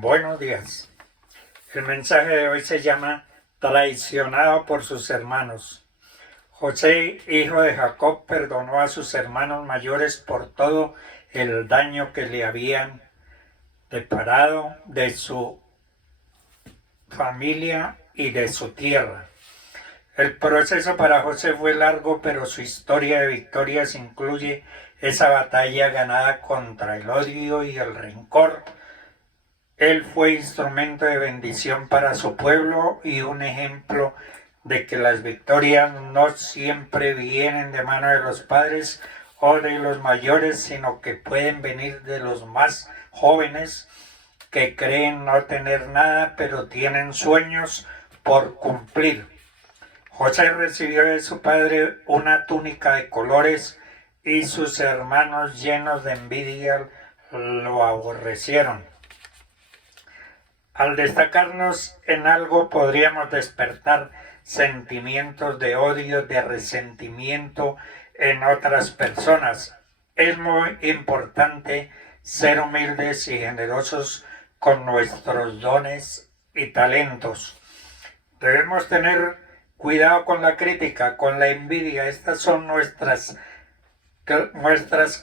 Buenos días. El mensaje de hoy se llama Traicionado por sus hermanos. José, hijo de Jacob, perdonó a sus hermanos mayores por todo el daño que le habían deparado de su familia y de su tierra. El proceso para José fue largo, pero su historia de victorias incluye esa batalla ganada contra el odio y el rencor. Él fue instrumento de bendición para su pueblo y un ejemplo de que las victorias no siempre vienen de mano de los padres o de los mayores, sino que pueden venir de los más jóvenes que creen no tener nada, pero tienen sueños por cumplir. José recibió de su padre una túnica de colores y sus hermanos, llenos de envidia, lo aborrecieron. Al destacarnos en algo podríamos despertar sentimientos de odio, de resentimiento en otras personas. Es muy importante ser humildes y generosos con nuestros dones y talentos. Debemos tener cuidado con la crítica, con la envidia. Estas son muestras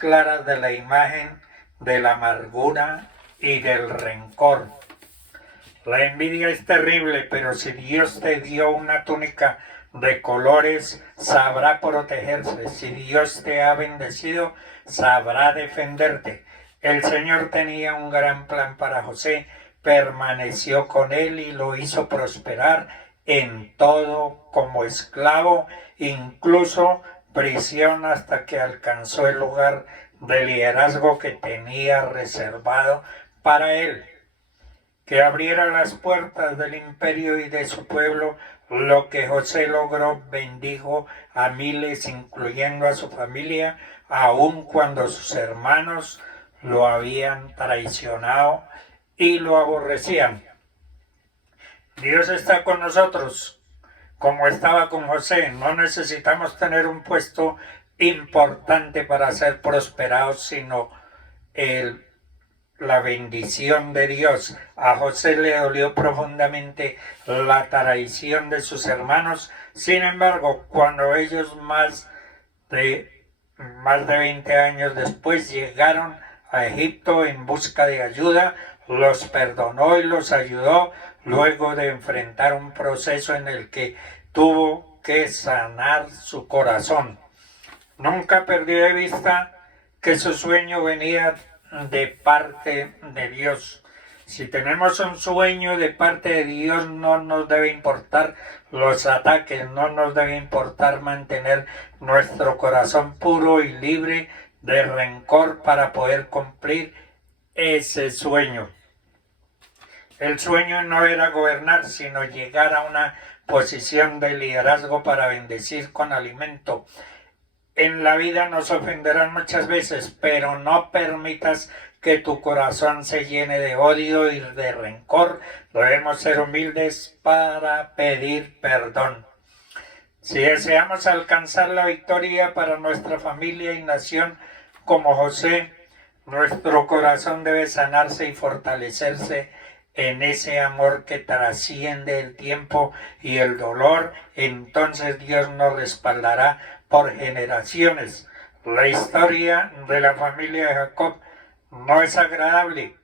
claras de la imagen de la amargura y del rencor. La envidia es terrible, pero si Dios te dio una túnica de colores, sabrá protegerse. Si Dios te ha bendecido, sabrá defenderte. El Señor tenía un gran plan para José, permaneció con él y lo hizo prosperar en todo como esclavo, incluso prisión, hasta que alcanzó el lugar de liderazgo que tenía reservado para él. Que abriera las puertas del imperio y de su pueblo. Lo que José logró bendijo a miles, incluyendo a su familia, aun cuando sus hermanos lo habían traicionado y lo aborrecían. Dios está con nosotros, como estaba con José. No necesitamos tener un puesto importante para ser prosperados, sino la bendición de Dios. A José le dolió profundamente la traición de sus hermanos. Sin embargo, cuando ellos más de 20 años después llegaron a Egipto en busca de ayuda, los perdonó y los ayudó luego de enfrentar un proceso en el que tuvo que sanar su corazón. Nunca perdió de vista que su sueño venía de parte de Dios. Si tenemos un sueño de parte de Dios, no nos debe importar los ataques, no nos debe importar mantener nuestro corazón puro y libre de rencor para poder cumplir ese sueño. El sueño no era gobernar, sino llegar a una posición de liderazgo para bendecir con alimento. En la vida nos ofenderán muchas veces, pero no permitas que tu corazón se llene de odio y de rencor. Debemos ser humildes para pedir perdón. Si deseamos alcanzar la victoria para nuestra familia y nación como José, nuestro corazón debe sanarse y fortalecerse en ese amor que trasciende el tiempo y el dolor. Entonces Dios nos respaldará por generaciones. La historia de la familia de Jacob no es agradable,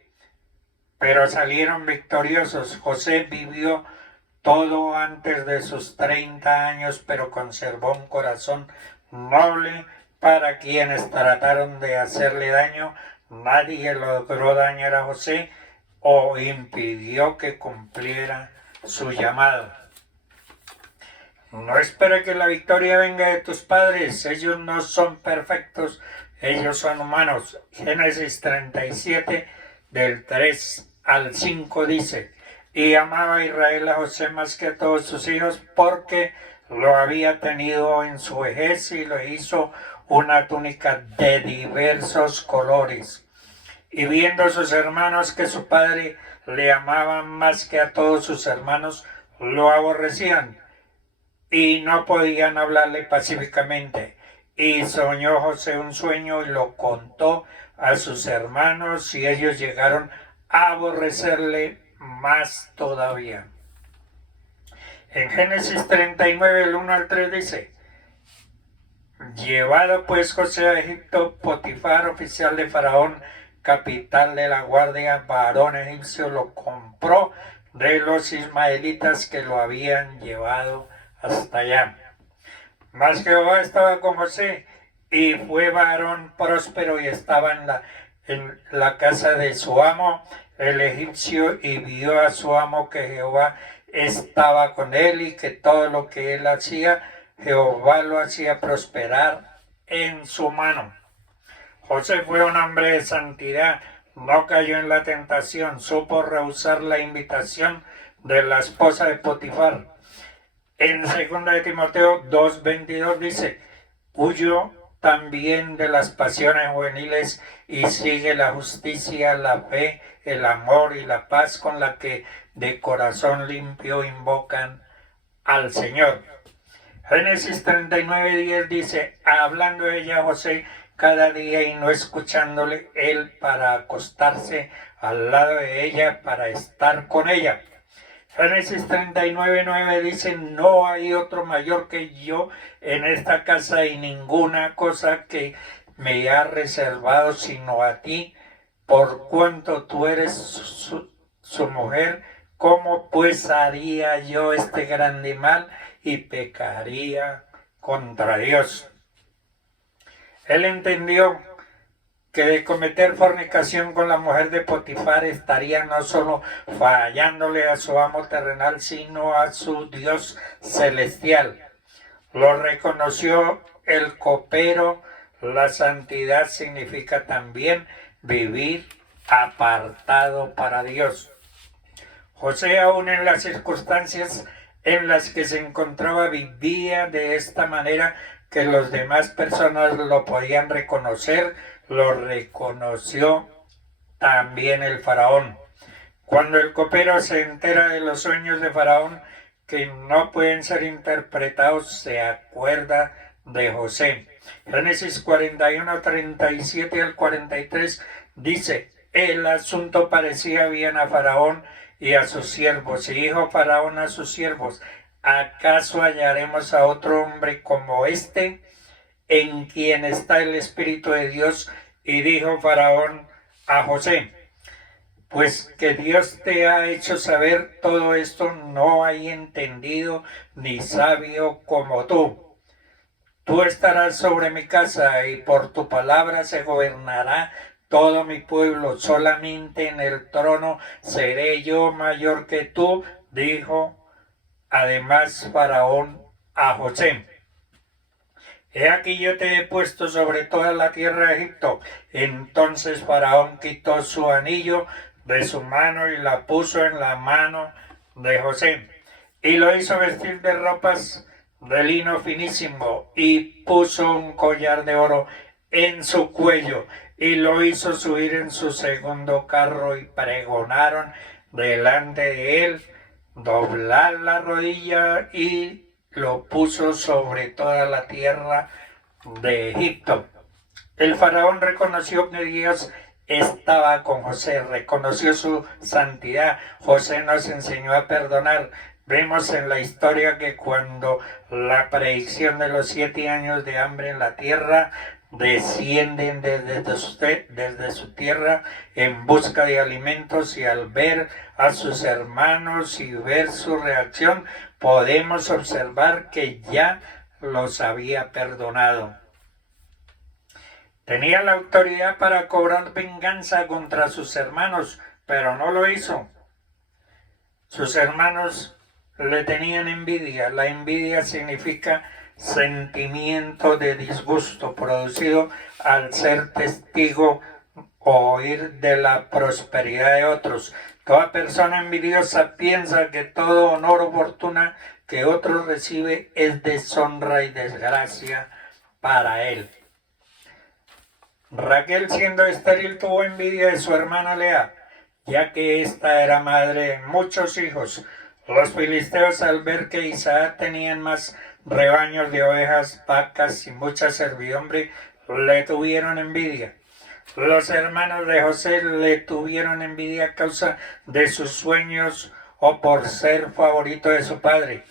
pero salieron victoriosos. José vivió todo antes de sus 30 años, pero conservó un corazón noble para quienes trataron de hacerle daño. Nadie logró dañar a José o impidió que cumpliera su llamado. No espere que la victoria venga de tus padres. Ellos no son perfectos, ellos son humanos. Génesis 37, del 3 al 5 dice: y amaba Israel a José más que a todos sus hijos, porque lo había tenido en su vejez y le hizo una túnica de diversos colores. Y viendo sus hermanos que su padre le amaba más que a todos sus hermanos, lo aborrecían y no podían hablarle pacíficamente. Y soñó José un sueño y lo contó a sus hermanos, y ellos llegaron aborrecerle más todavía. En Génesis 39, el 1 al 3 dice: llevado pues José a Egipto, Potifar, oficial de Faraón, capital de la guardia, varón egipcio, lo compró de los ismaelitas que lo habían llevado hasta allá. Mas Jehová estaba con José, y fue varón próspero, y estaba en la casa de su amo, el egipcio, y vio a su amo que Jehová estaba con él, y que todo lo que él hacía, Jehová lo hacía prosperar en su mano. José fue un hombre de santidad, no cayó en la tentación, supo rehusar la invitación de la esposa de Potifar. En 2 de Timoteo 2:22 dice: huyó también de las pasiones juveniles y sigue la justicia, la fe, el amor y la paz con la que de corazón limpio invocan al Señor. Génesis 39:10 dice: hablando ella a José cada día y no escuchándole él para acostarse al lado de ella para estar con ella. Génesis 39:9 dice: no hay otro mayor que yo en esta casa, y ninguna cosa que me ha reservado sino a ti, por cuanto tú eres su mujer. ¿Cómo pues haría yo este grande mal y pecaría contra Dios? Él entendió que de cometer fornicación con la mujer de Potifar estaría no solo fallándole a su amo terrenal, sino a su Dios celestial. Lo reconoció el copero. La santidad significa también vivir apartado para Dios. José, aún en las circunstancias en las que se encontraba, vivía de esta manera que las demás personas lo podían reconocer. Lo reconoció también el faraón. Cuando el copero se entera de los sueños de Faraón que no pueden ser interpretados, se acuerda de José. Génesis 41, 37 al 43 dice: el asunto parecía bien a Faraón y a sus siervos, y dijo Faraón a sus siervos: ¿acaso hallaremos a otro hombre como este, en quien está el Espíritu de Dios? Y dijo Faraón a José: pues que Dios te ha hecho saber todo esto, no hay entendido ni sabio como tú. Tú estarás sobre mi casa, y por tu palabra se gobernará todo mi pueblo. Solamente en el trono seré yo mayor que tú, dijo además Faraón a José. He aquí yo te he puesto sobre toda la tierra de Egipto. Entonces Faraón quitó su anillo de su mano y la puso en la mano de José, y lo hizo vestir de ropas de lino finísimo, y puso un collar de oro en su cuello, y lo hizo subir en su segundo carro, y pregonaron delante de él doblar la rodilla, y lo puso sobre toda la tierra de Egipto. El faraón reconoció que Dios estaba con José, reconoció su santidad. José nos enseñó a perdonar. Vemos en la historia que cuando la predicción de los 7 años de hambre en la tierra, descienden desde su tierra en busca de alimentos, y al ver a sus hermanos y ver su reacción, podemos observar que ya los había perdonado. Tenía la autoridad para cobrar venganza contra sus hermanos, pero no lo hizo. Sus hermanos le tenían envidia. La envidia significa sentimiento de disgusto producido al ser testigo o oír de la prosperidad de otros. Toda persona envidiosa piensa que todo honor o fortuna que otro recibe es deshonra y desgracia para él. Raquel, siendo estéril, tuvo envidia de su hermana Lea, ya que ésta era madre de muchos hijos. Los filisteos, al ver que Isaac tenía más rebaños de ovejas, vacas y mucha servidumbre, le tuvieron envidia. Los hermanos de José le tuvieron envidia a causa de sus sueños o por ser favorito de su padre.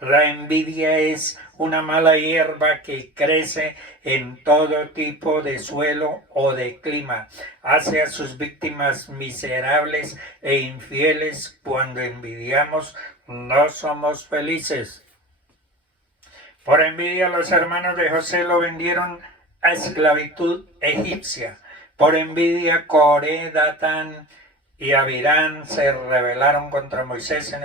La envidia es una mala hierba que crece en todo tipo de suelo o de clima. Hace a sus víctimas miserables e infieles. Cuando envidiamos, no somos felices. Por envidia, los hermanos de José lo vendieron a esclavitud egipcia. Por envidia, Coré, Datán y Abirán se rebelaron contra Moisés en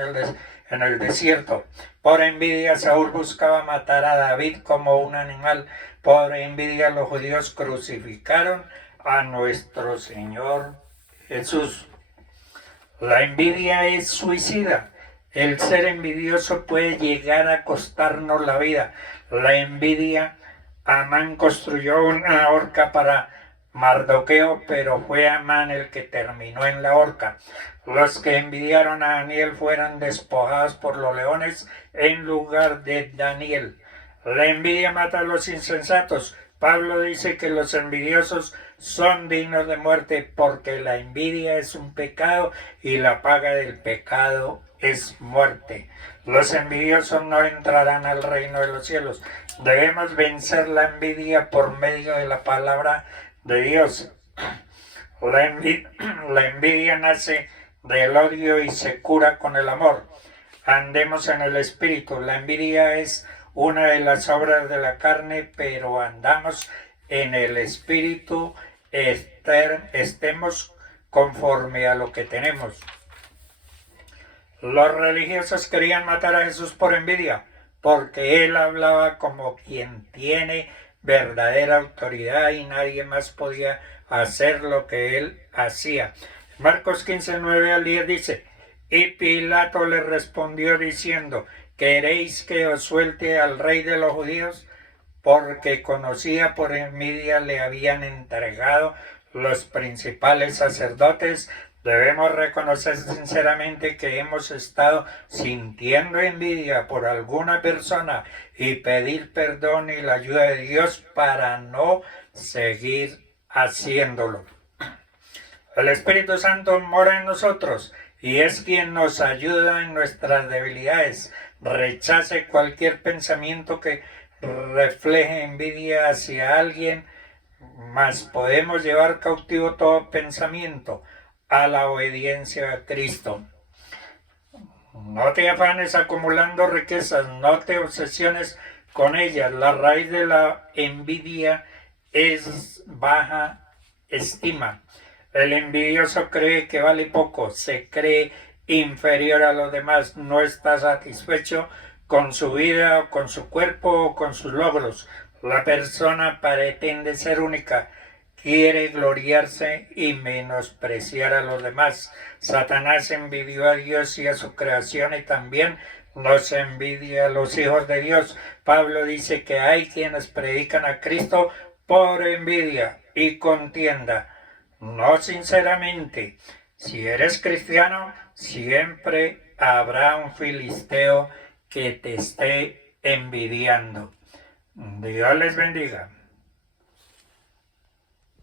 el desierto. Por envidia, Saúl buscaba matar a David como un animal. Por envidia, los judíos crucificaron a nuestro Señor Jesús. La envidia es suicida. El ser envidioso puede llegar a costarnos la vida. La envidia, Amán construyó una horca para Mardoqueo, pero fue Amán el que terminó en la horca. Los que envidiaron a Daniel fueron despojados por los leones en lugar de Daniel. La envidia mata a los insensatos. Pablo dice que los envidiosos son dignos de muerte porque la envidia es un pecado y la paga del pecado es muerte. Los envidiosos no entrarán al reino de los cielos. Debemos vencer la envidia por medio de la palabra de Dios. La envidia nace del odio y se cura con el amor. Andemos en el Espíritu. La envidia es una de las obras de la carne, pero andamos en el Espíritu, estemos conforme a lo que tenemos. Los religiosos querían matar a Jesús por envidia, porque él hablaba como quien tiene verdadera autoridad y nadie más podía hacer lo que él hacía. Marcos 15, 9 al 10 dice: y Pilato le respondió diciendo: ¿queréis que os suelte al rey de los judíos? Porque conocía por envidia le habían entregado los principales sacerdotes. Debemos reconocer sinceramente que hemos estado sintiendo envidia por alguna persona y pedir perdón y la ayuda de Dios para no seguir haciéndolo. El Espíritu Santo mora en nosotros y es quien nos ayuda en nuestras debilidades. Rechace cualquier pensamiento que refleje envidia hacia alguien, mas podemos llevar cautivo todo pensamiento a la obediencia a Cristo. No te afanes acumulando riquezas, no te obsesiones con ellas. La raíz de la envidia es baja estima. El envidioso cree que vale poco, se cree inferior a los demás, no está satisfecho con su vida o con su cuerpo o con sus logros. La persona pretende ser única, quiere gloriarse y menospreciar a los demás. Satanás envidió a Dios y a su creación y también nos envidia a los hijos de Dios. Pablo dice que hay quienes predican a Cristo por envidia y contienda, no sinceramente. Si eres cristiano, siempre habrá un filisteo que te esté envidiando. Dios les bendiga.